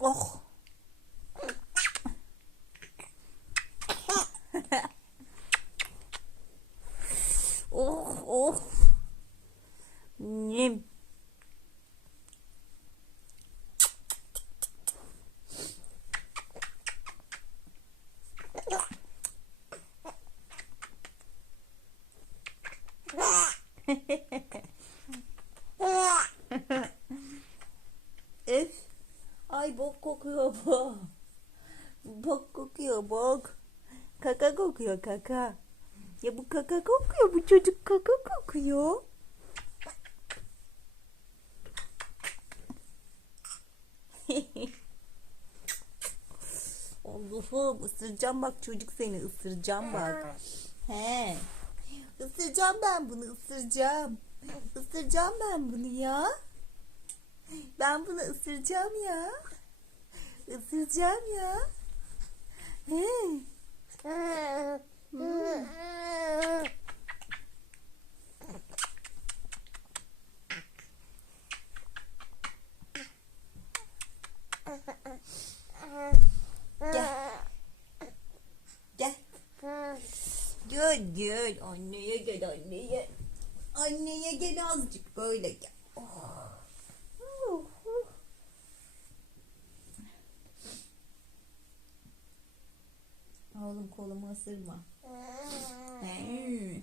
Oh. oh oh. Nem. Hehehehe Ay bok kokuyor bu. Bok kokuyor bok. Kaka kokuyor kaka. Ya bu kaka kokuyor. Bu çocuk kaka kokuyor. Allah'ım ısıracağım bak çocuk seni ısıracağım bak. He. Isıracağım ben bunu ısıracağım. Isıracağım ben bunu ya. Ben bunu ısıracağım ya. Isıracağım ya. He. Gel. Gel. Gel gel anneye gel anneye. Anneye gel azıcık böyle gel. Oh. Oh, oh. Oğlum kolumu ısırma. He.